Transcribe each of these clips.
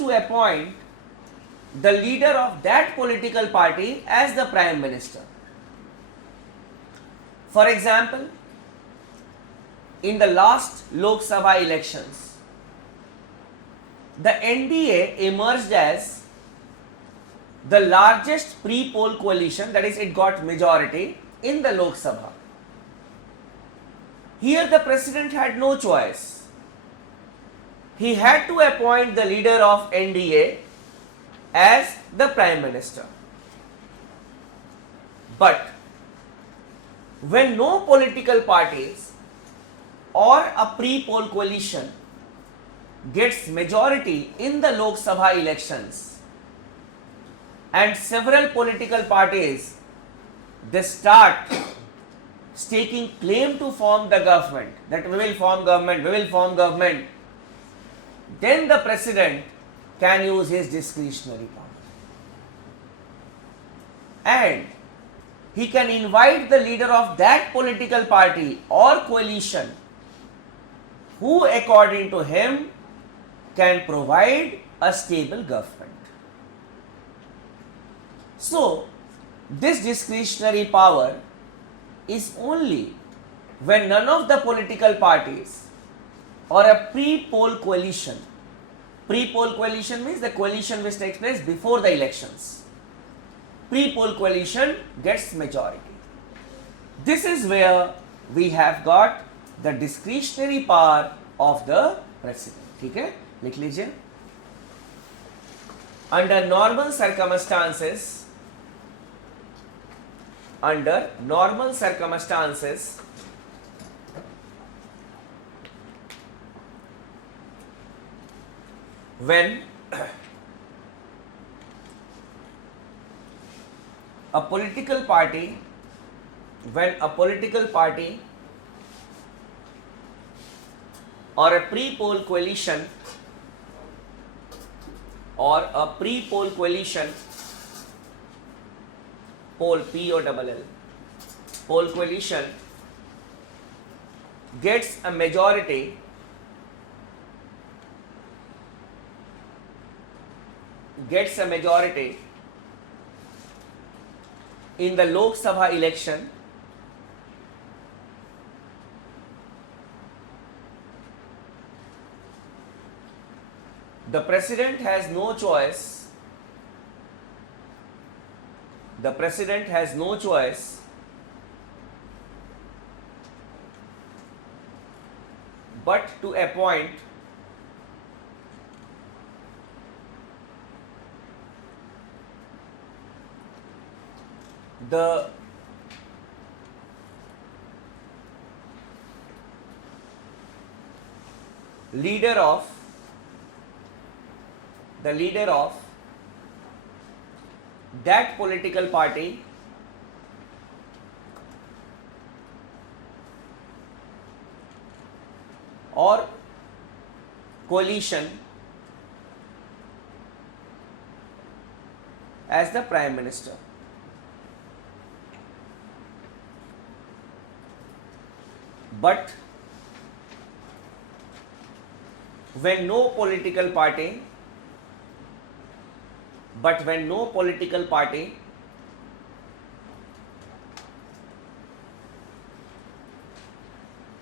to appoint the leader of that political party as the Prime Minister. For example, in the last Lok Sabha elections, the NDA emerged as the largest pre-poll coalition, that is, it got majority in the Lok Sabha. Here the president had no choice. He had to appoint the leader of NDA as the Prime Minister. But when no political parties or a pre-poll coalition gets majority in the Lok Sabha elections, and several political parties, they start staking claim to form the government, that we will form government, then the president can use his discretionary power. And he can invite the leader of that political party or coalition who, according to him, can provide a stable government. So, this discretionary power is only when none of the political parties or a pre-poll coalition means the coalition which takes place before the elections, pre-poll coalition gets majority. This is where we have got the discretionary power of the president. ठीक है, लिख लीजिए. Under normal circumstances, when a political party or a pre-poll coalition poll coalition gets a majority in the Lok Sabha election, the president has no choice but to appoint the leader of that political party or coalition as the Prime Minister. But when no political party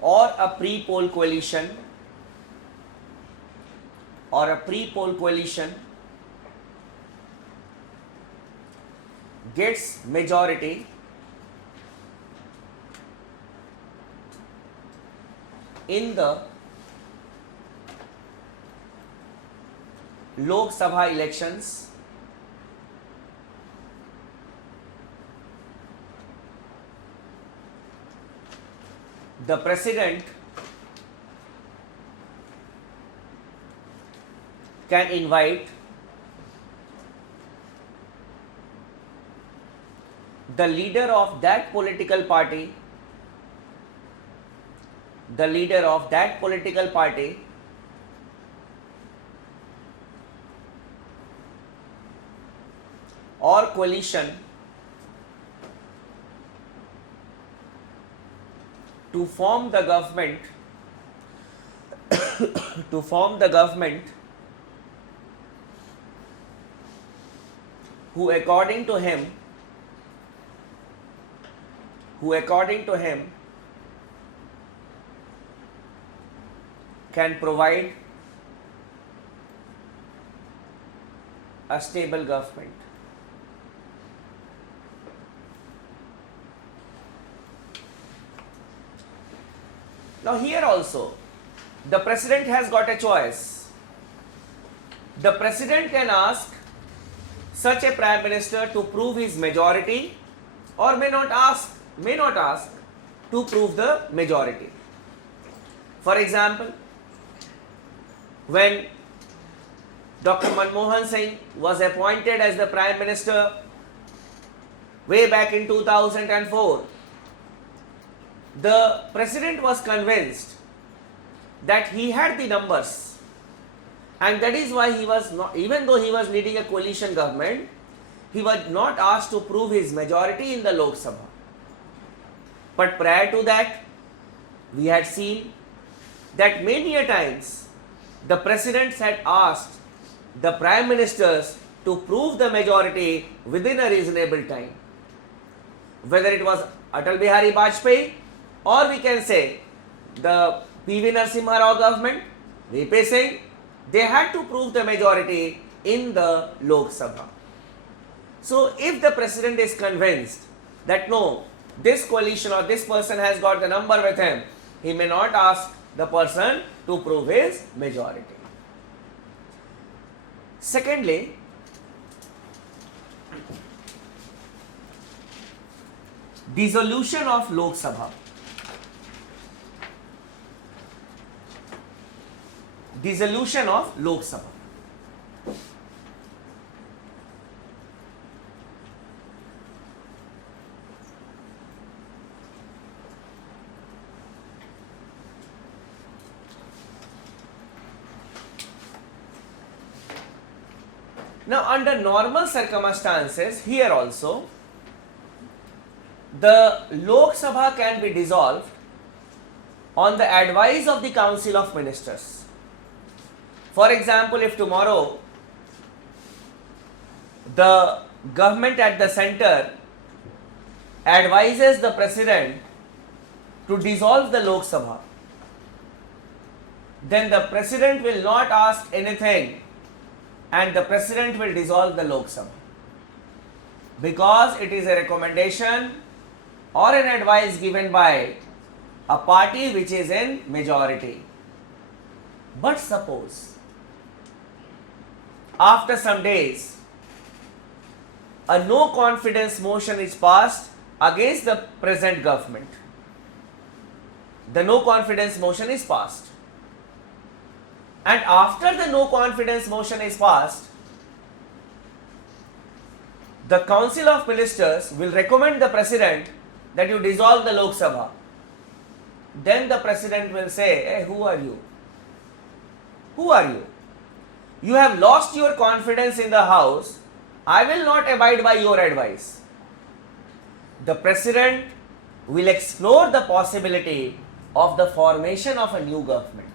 or a pre-poll coalition gets majority in the Lok Sabha elections, the president can invite the leader of that political party or coalition to form the government who according to him can provide a stable government. Now here also the president has got a choice. The president can ask such a prime minister to prove his majority, or may not ask to prove the majority. For example, when Dr. Manmohan Singh was appointed as the prime minister way back in 2004, the president was convinced that he had the numbers, and that is why he was not, even though he was leading a coalition government, he was not asked to prove his majority in the Lok Sabha. But prior to that, we had seen that many a times the presidents had asked the prime ministers to prove the majority within a reasonable time. Whether it was Atal Bihari Vajpayee, or we can say the P.V. Narasimha Rao government, V.P. Singh, they had to prove the majority in the Lok Sabha. So if the president is convinced that no, this coalition or this person has got the number with him, he may not ask the person to prove his majority. Secondly, dissolution of Lok Sabha. Dissolution of Lok Sabha. Now, under normal circumstances, here also, the Lok Sabha can be dissolved on the advice of the Council of Ministers. For example, if tomorrow the government at the center advises the president to dissolve the Lok Sabha, then the president will not ask anything and the president will dissolve the Lok Sabha, because it is a recommendation or an advice given by a party which is in majority. But suppose after some days a no confidence motion is passed against the present government. The no confidence motion is passed. And after the no confidence motion is passed, the Council of Ministers will recommend the President that you dissolve the Lok Sabha. Then the President will say, hey, who are you? Who are you? You have lost your confidence in the House. I will not abide by your advice. The President will explore the possibility of the formation of a new government.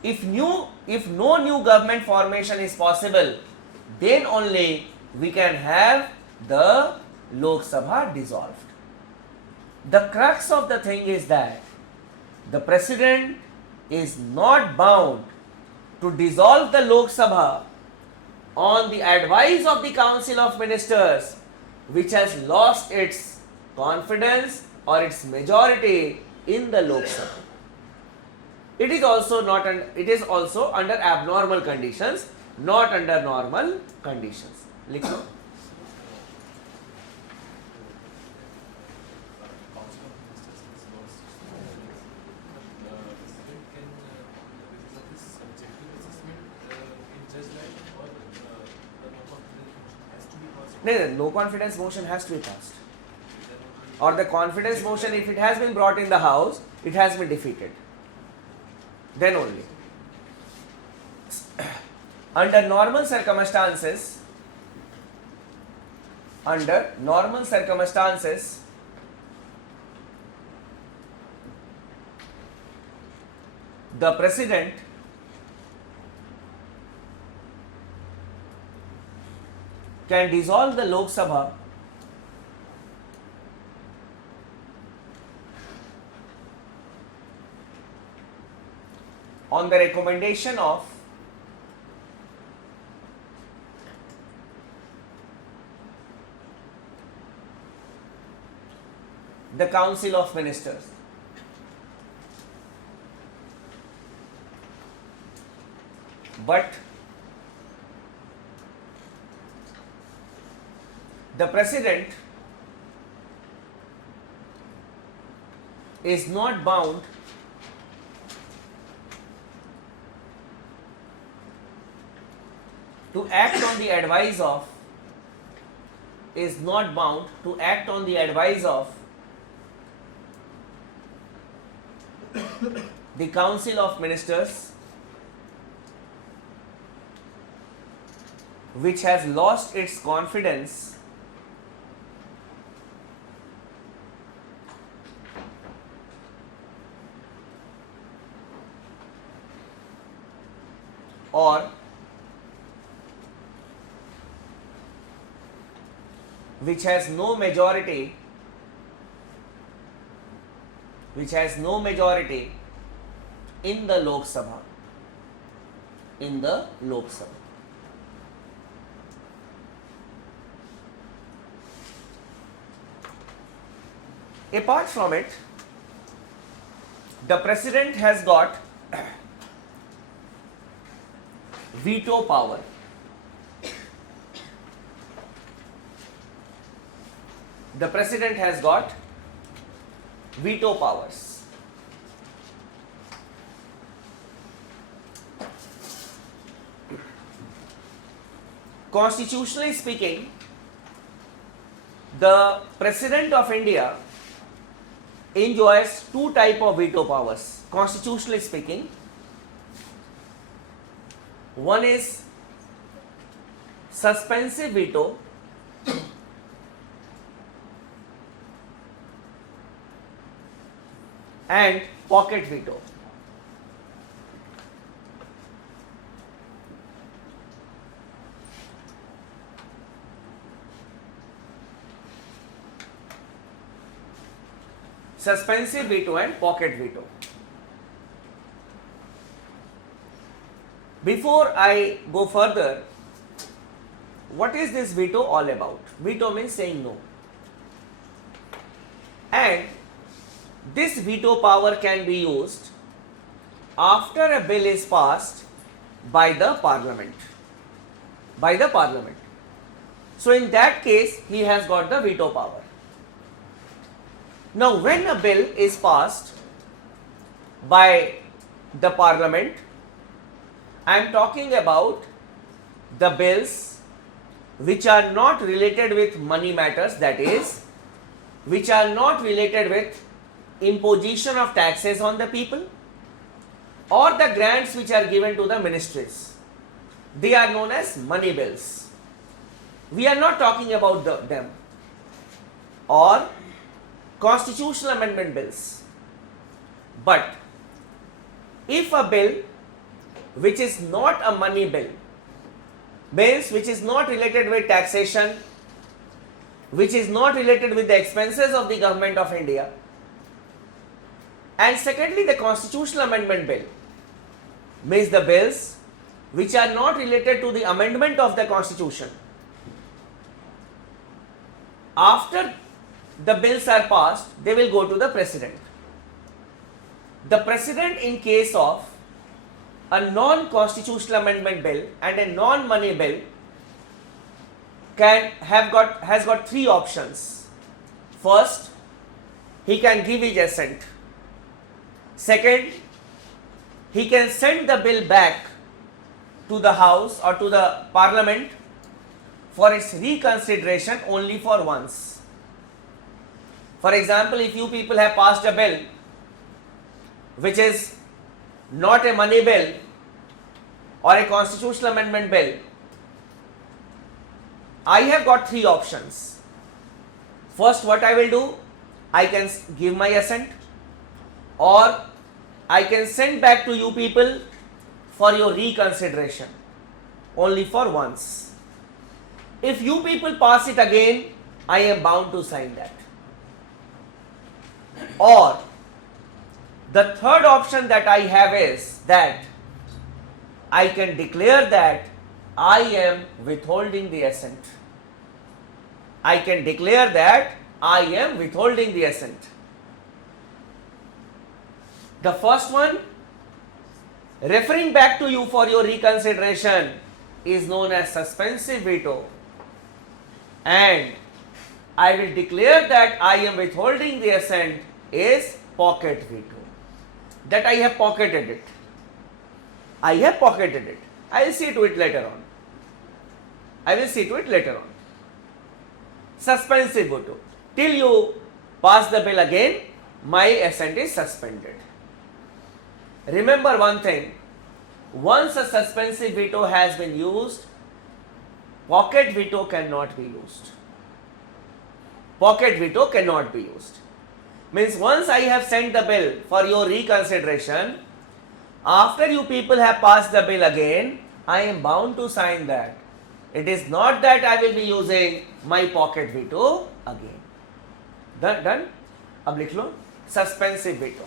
If no new government formation is possible, then only we can have the Lok Sabha dissolved. The crux of the thing is that the President is not bound to dissolve the Lok Sabha on the advice of the Council of Ministers, which has lost its confidence or its majority in the Lok Sabha. It is also under abnormal conditions, not under normal conditions. लिख लो. No confidence motion has to be passed, or the confidence motion, if it has been brought in the House, it has been defeated. Then only. Under normal circumstances, the President can dissolve the Lok Sabha on the recommendation of the Council of Ministers. But the President is not bound to act on the advice of the Council of Ministers, which has lost its confidence or which has no majority in the Lok Sabha. Apart from it, the President has got veto power. The President has got veto powers. Constitutionally speaking, the President of India enjoys two types of veto powers. Constitutionally speaking, one is suspensive veto and pocket veto. Suspensive veto and pocket veto. Before I go further, what is this veto all about? Veto means saying no. And this veto power can be used after a bill is passed by the Parliament. So in that case, he has got the veto power. Now, when a bill is passed by the Parliament, I am talking about the bills which are not related with money matters, that is, which are not related with imposition of taxes on the people or the grants which are given to the ministries. They are known as money bills. We are not talking about them. Or constitutional amendment bills. But if a bill which is not a money bill, means which is not related with taxation, which is not related with the expenses of the government of India, and secondly the constitutional amendment bill, means the bills which are not related to the amendment of the constitution, after the bills are passed, they will go to the President. The President, in case of a non-constitutional amendment bill and a non-money bill, has got three options. First, he can give his assent. Second, he can send the bill back to the House or to the Parliament for its reconsideration only for once. For example, if you people have passed a bill which is not a money bill or a constitutional amendment bill, I have got three options. First, what I will do, I can give my assent, or I can send back to you people for your reconsideration only for once. If you people pass it again, I am bound to sign that. Or the third option that I have is that I can declare that I am withholding the assent. I can declare that I am withholding the assent. The first one, referring back to you for your reconsideration, is known as suspensive veto, and I will declare that I am withholding the assent is pocket veto. That I have pocketed it. I have pocketed it. I will see to it later on. I will see to it later on. Suspensive veto. Till you pass the bill again, my assent is suspended. Remember one thing, once a suspensive veto has been used, pocket veto cannot be used. Pocket veto cannot be used. Means once I have sent the bill for your reconsideration, after you people have passed the bill again, I am bound to sign that. It is not that I will be using my pocket veto again. Done? अब लिख लो suspensive veto.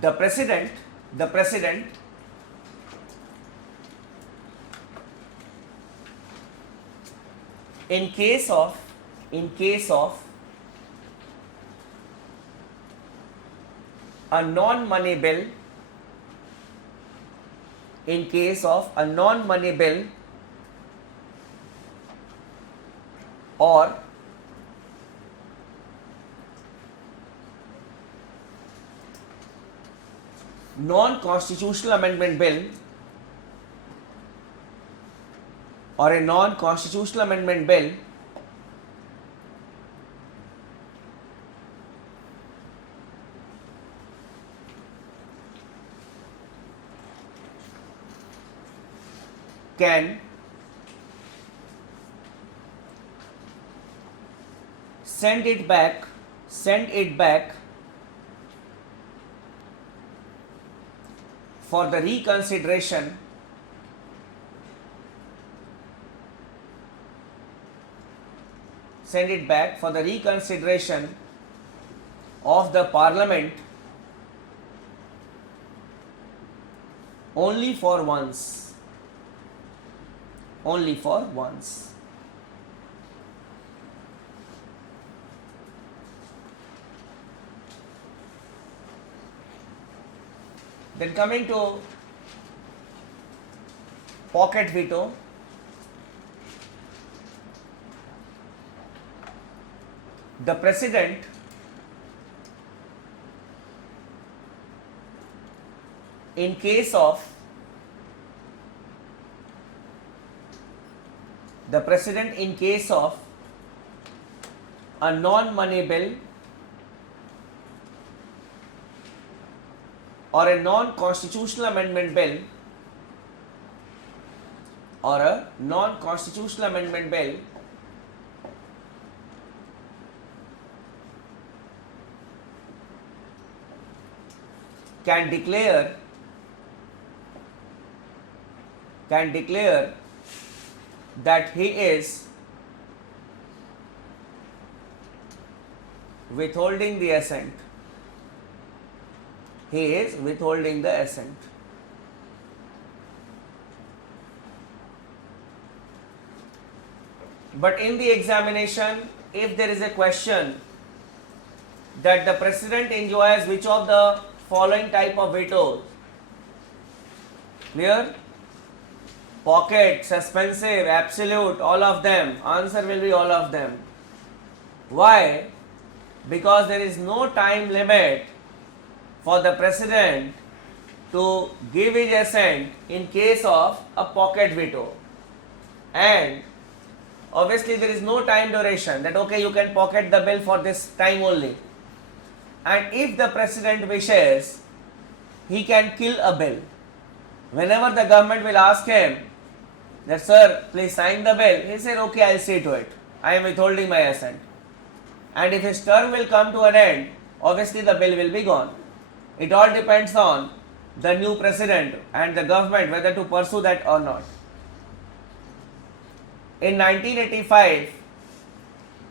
The president in case of a non-money bill, or non-constitutional amendment bill, or a non-constitutional amendment bill can send it back for the reconsideration of the parliament only for once. Then coming to pocket veto, the president in case of a non-money bill or a non-constitutional amendment bill can declare that he is withholding the assent. But in the examination, if there is a question that the president enjoys which of the following type of veto, clear? Pocket, suspensive, absolute, all of them. Answer will be all of them. Why? Because there is no time limit for the president to give his assent in case of a pocket veto, and obviously there is no time duration that okay, you can pocket the bill for this time only. And if the president wishes, he can kill a bill. Whenever the government will ask him that sir, please sign the bill, he said okay, I'll see to it, I am withholding my assent. And if his term will come to an end, obviously the bill will be gone. It all depends on the new president and the government whether to pursue that or not. In 1985,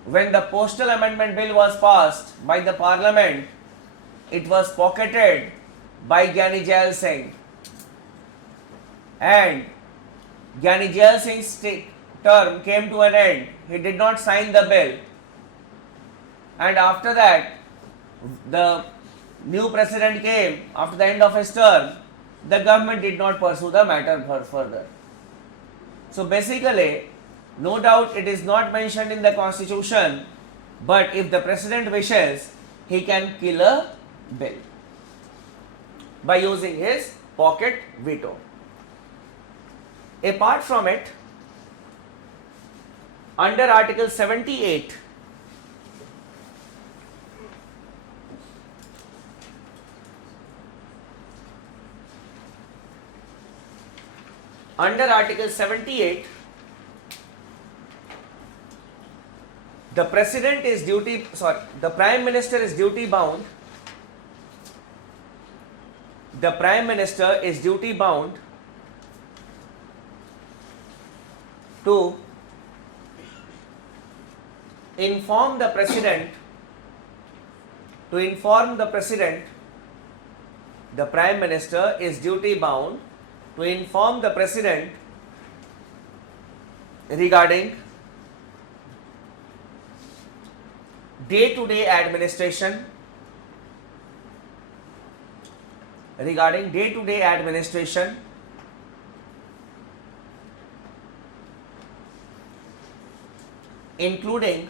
when the Postal Amendment Bill was passed by the Parliament, it was pocketed by Gyani Jail Singh, and Gyani Jail Singh's term came to an end. He did not sign the bill, and after that the new president came after the end of his term. The government did not pursue the matter further. So basically, no doubt it is not mentioned in the constitution, but if the president wishes, he can kill a bill by using his pocket veto. Apart from it, under Article 78, the president is the prime minister is duty bound. The prime minister is duty bound to inform the president. The prime minister is duty bound to inform the president regarding day-to-day administration, including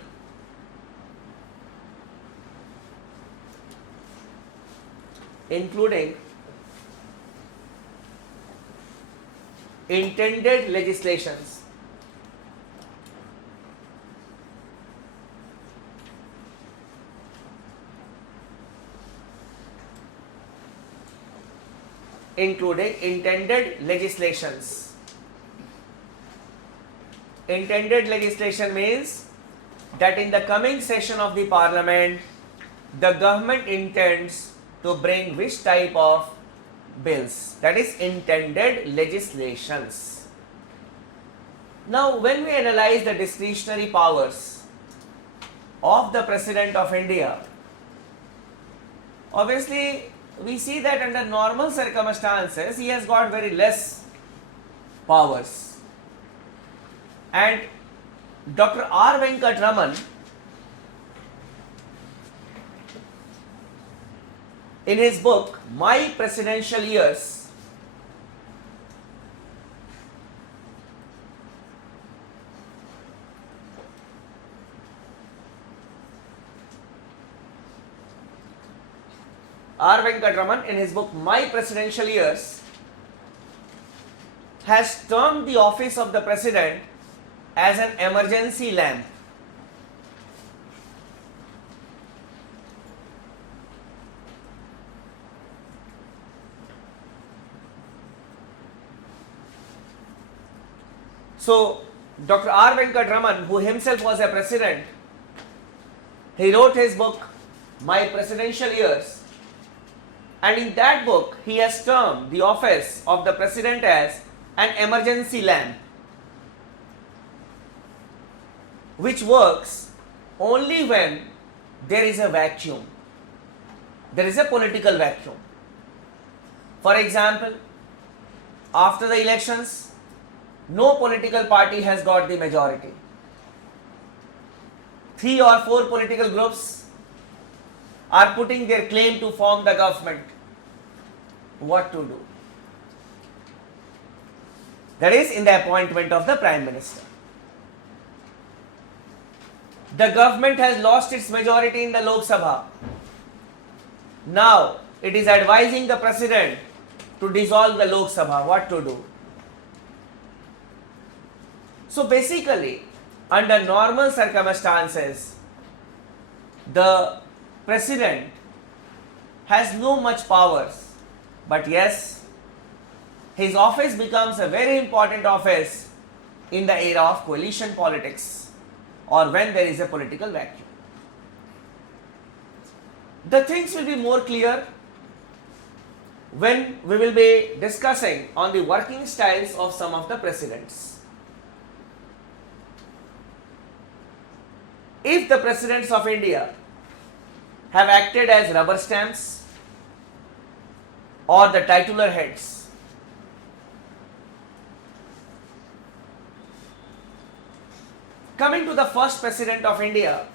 intended legislations. Intended legislation means that in the coming session of the parliament, the government intends to bring which type of bills, that is intended legislations. Now, when we analyze the discretionary powers of the President of India, obviously we see that under normal circumstances he has got very less powers, and Dr. R. Venkatraman, in his book My Presidential Years, R. Venkatraman, in his book My Presidential Years, has termed the office of the president as an emergency lamp. So, Dr. R. Venkatraman, who himself was a president, he wrote his book My Presidential Years, and in that book he has termed the office of the president as an emergency lamp, which works only when there is a vacuum, there is a political vacuum. For example, after the elections, no political party has got the majority. 3 or 4 political groups are putting their claim to form the government. What to do? That is in the appointment of the Prime Minister. The government has lost its majority in the Lok Sabha. Now it is advising the President to dissolve the Lok Sabha. What to do? So basically, under normal circumstances, the President has no much powers, but yes, his office becomes a very important office in the era of coalition politics or when there is a political vacuum. The things will be more clear when we will be discussing on the working styles of some of the presidents. If the presidents of India have acted as rubber stamps or the titular heads, coming to the first president of India,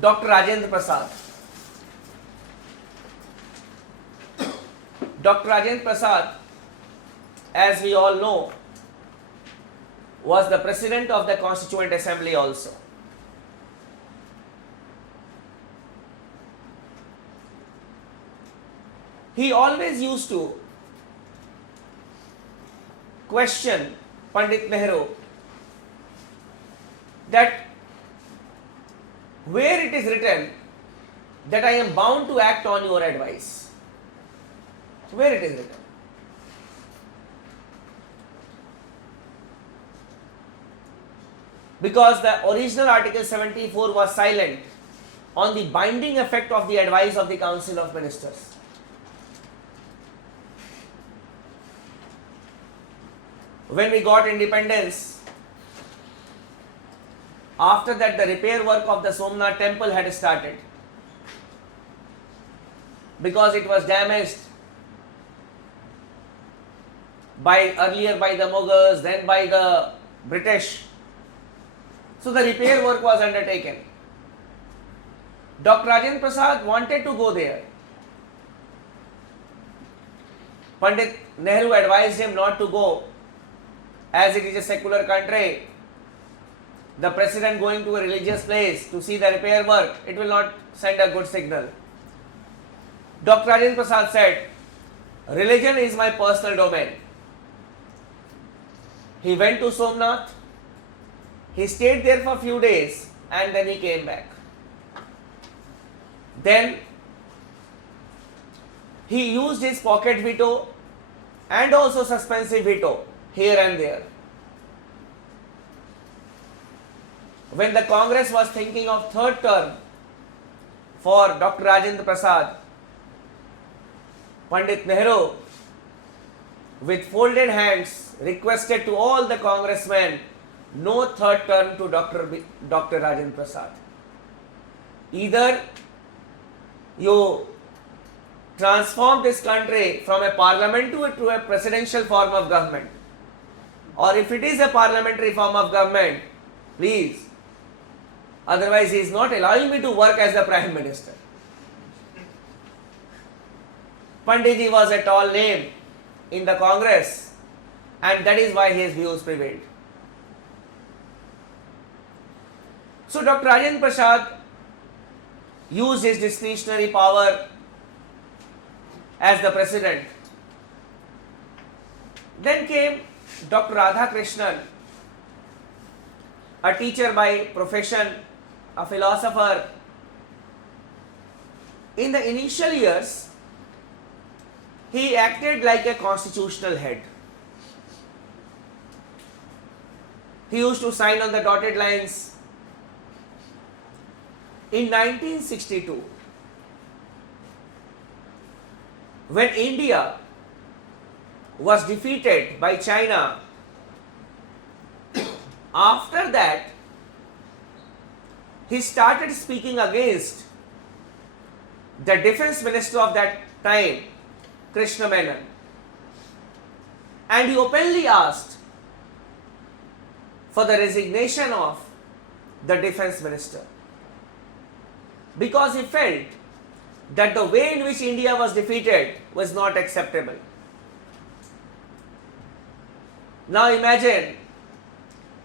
Dr. Rajendra Prasad. Dr. Rajendra Prasad, as we all know, was the president of the Constituent Assembly also. He always used to question Pandit Nehru that where it is written that I am bound to act on your advice. Where it is written. Because the original Article 74 was silent on the binding effect of the advice of the Council of Ministers. When we got independence, after that the repair work of the Somnath temple had started because it was damaged earlier by the Mughals, then by the British. So the repair work was undertaken. Dr. Rajendra Prasad wanted to go there. Pandit Nehru advised him not to go, as it is a secular country. The president going to a religious place to see the repair work, it will not send a good signal. Dr. Rajendra Prasad said, religion is my personal domain. He went to Somnath, he stayed there for a few days and then he came back. Then he used his pocket veto and also suspensive veto here and there. When the Congress was thinking of third term for Dr. Rajendra Prasad, Pandit Nehru, with folded hands, requested to all the congressmen, no third term to Dr. Rajendra Prasad. Either you transform this country from a parliament to a presidential form of government, or if it is a parliamentary form of government, please, otherwise he is not allowing me to work as the Prime Minister. Panditji was a tall name in the Congress, and that is why his views prevailed. So Dr. Rajendra Prasad used his discretionary power as the president. Then came Dr. Radhakrishnan, a teacher by profession, a philosopher. In the initial years, he acted like a constitutional head. He used to sign on the dotted lines. In 1962, when India was defeated by China, after that, he started speaking against the defense minister of that time, Krishna Menon, and he openly asked for the resignation of the defense minister, because he felt that the way in which India was defeated was not acceptable. Now imagine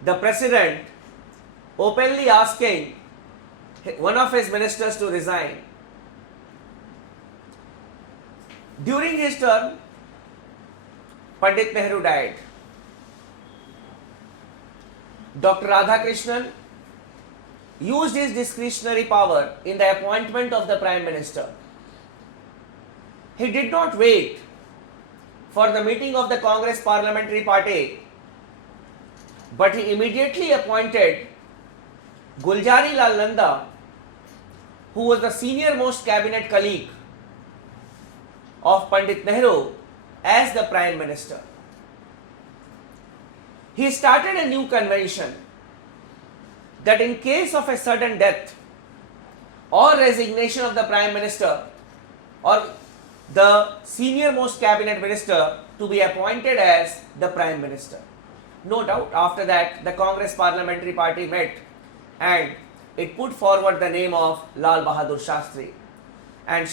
the president openly asking one of his ministers to resign. During his term, Pandit Nehru died. Dr. Radhakrishnan used his discretionary power in the appointment of the Prime Minister. He did not wait for the meeting of the Congress Parliamentary Party, but he immediately appointed Guljari Lal Nanda, who was the senior most cabinet colleague of Pandit Nehru as the Prime Minister. He started a new convention that in case of a sudden death or resignation of the Prime Minister or the senior most cabinet minister to be appointed as the Prime Minister. No doubt, after that, the Congress Parliamentary Party met and it put forward the name of Lal Bahadur Shastri. And